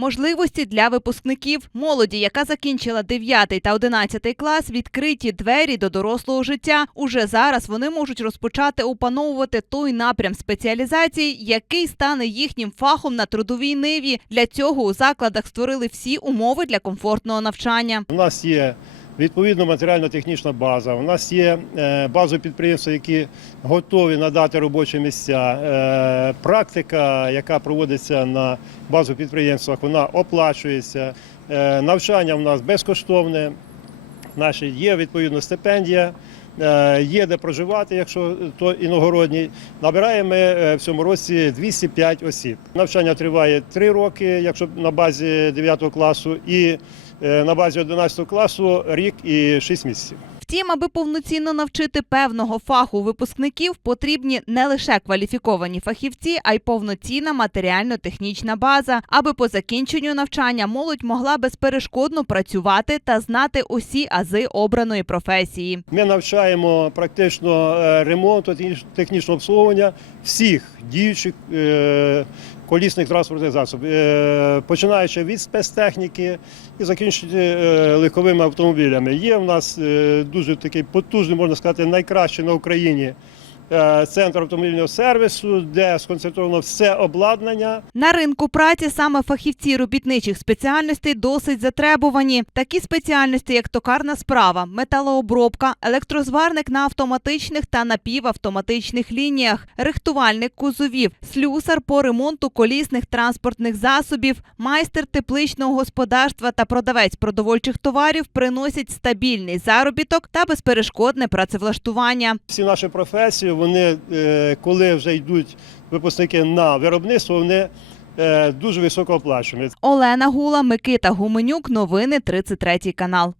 Можливості для випускників молоді, яка закінчила 9 та 11 клас, відкриті двері до дорослого життя. Уже зараз вони можуть розпочати опановувати той напрям спеціалізації, який стане їхнім фахом на трудовій ниві. Для цього у закладах створили всі умови для комфортного навчання. У нас є відповідно матеріально-технічна база. У нас є е, базові підприємства, які готові надати робочі місця. Е, Практика, яка проводиться на базових підприємствах, вона оплачується. Е, Навчання у нас безкоштовне. Наші є відповідно стипендія. Е, Є де проживати, якщо то іногородній. Набираємо ми е, в цьому році 205 осіб. Навчання триває 3 роки, якщо на базі 9 класу, і е, на базі 11 класу рік і 6 місяців. Втім, аби повноцінно навчити певного фаху випускників, потрібні не лише кваліфіковані фахівці, а й повноцінна матеріально-технічна база, аби по закінченню навчання молодь могла безперешкодно працювати та знати усі ази обраної професії. Ми навчаємо практично е, ремонту, технічного обслуговування всіх діючих е, колісних транспортних засобів, е, починаючи від спецтехніки і закінчуючи легковими автомобілями. Є в нас е, дуже такий потужний, можна сказати, найкращий на Україні центр автомобільного сервісу, де сконцентровано все обладнання. На ринку праці саме фахівці робітничих спеціальностей досить затребувані. Такі спеціальності, як токарна справа, металообробка, електрозварник на автоматичних та напівавтоматичних лініях, рихтувальник кузовів, слюсар по ремонту колісних транспортних засобів, майстер тепличного господарства та продавець продовольчих товарів приносять стабільний заробіток та безперешкодне працевлаштування. Всі наші професії, вони, е, коли вже йдуть випускники на виробництво, вони е, дуже високо оплачені. Олена Гула, Микита Гуменюк. Новини 33 канал.